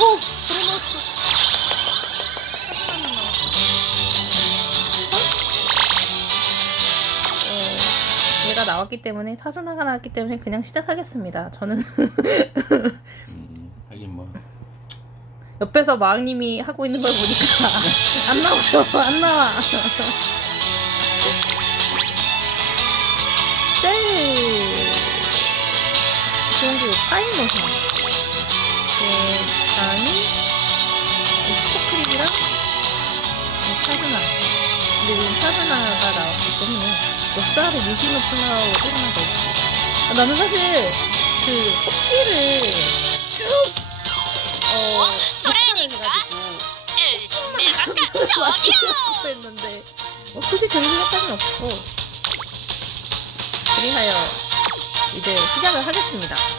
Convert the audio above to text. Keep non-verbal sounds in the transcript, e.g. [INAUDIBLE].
오! 들어놨어. 하나만 남았어. 어? 얘가 나왔기 때문에 사진 하가 나왔기 때문에 그냥 시작하겠습니다. 저는 음, 하긴 뭐. 옆에서 마왕님이 하고 있는 걸 보니까 [LAUGHS] 안 나와요. 안 나와. 젤! 좋은 게 파인 버전. 이 타즈나. 근데 지금 타즈나가 나왔기 때문에 로스하르 유시노 플라워 하나가 있고. 아, 나는 사실 그 뽑기를 쭉 어, 트레이닝가? 열심히 나갔다 저기요 했는데 뭐 굳이 그런 생각까지는 없고 그리하여 이제 시작을 하겠습니다.